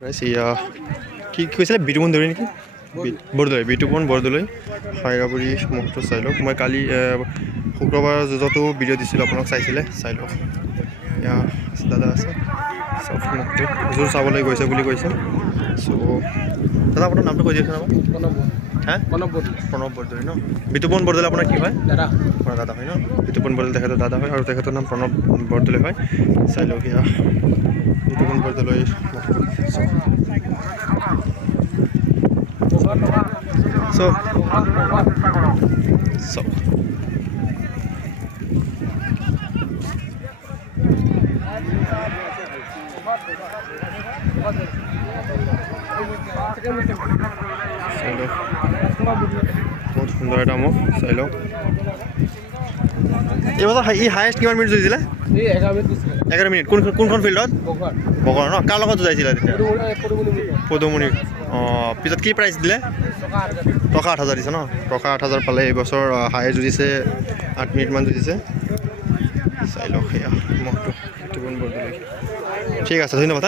কি কৈছিলে বিতুপন দৌৰি নেকি বৰদলৈ বিতুপন বৰদলৈ হাইৰাবুৰী মুখটো চাই লওক মই কালি শুক্ৰবাৰৰ যুঁজতো ভিডিঅ' দিছিলোঁ আপোনালোক চাইছিলে চাই লওক এয়া দাদা আছে চব মুখটো যুঁজ চাবলৈ গৈছে বুলি কৈছে চ' দাদা আপোনাৰ নামটো কৈ দিয়কচোন আমাক প্ৰণৱ বৰদলৈ ন বিতুপন বৰদলৈ আপোনাৰ কি হয় আপোনাৰ দাদা হয় ন বিতুপন বৰদলৈ তেখেতৰ দাদা হয় আৰু তেখেতৰ নাম প্ৰণৱ বৰদলৈ হয় চাই লওক এয়া বিতুপন বৰদলৈ So, বহুত সুন্দৰ এটা মুখ চাই লওক এইবছৰ ই হায়েষ্ট কিমান মিনিট যুঁজিছিলে 11 মিনিট কোনখন ফিল্ডত বগৰ ন কাৰ লগত যুঁজাইছিলে তেতিয়া পদুমণি অঁ পিছত কি প্ৰাইজ দিলে টকা 8,000 দিছে ন টকা 8,000 পালে এইবছৰ হায়ে যুঁজিছে 8 মিনিটমান যুঁজিছে চাই লওক সেয়া মুখটো ঠিক আছে ধন্যবাদ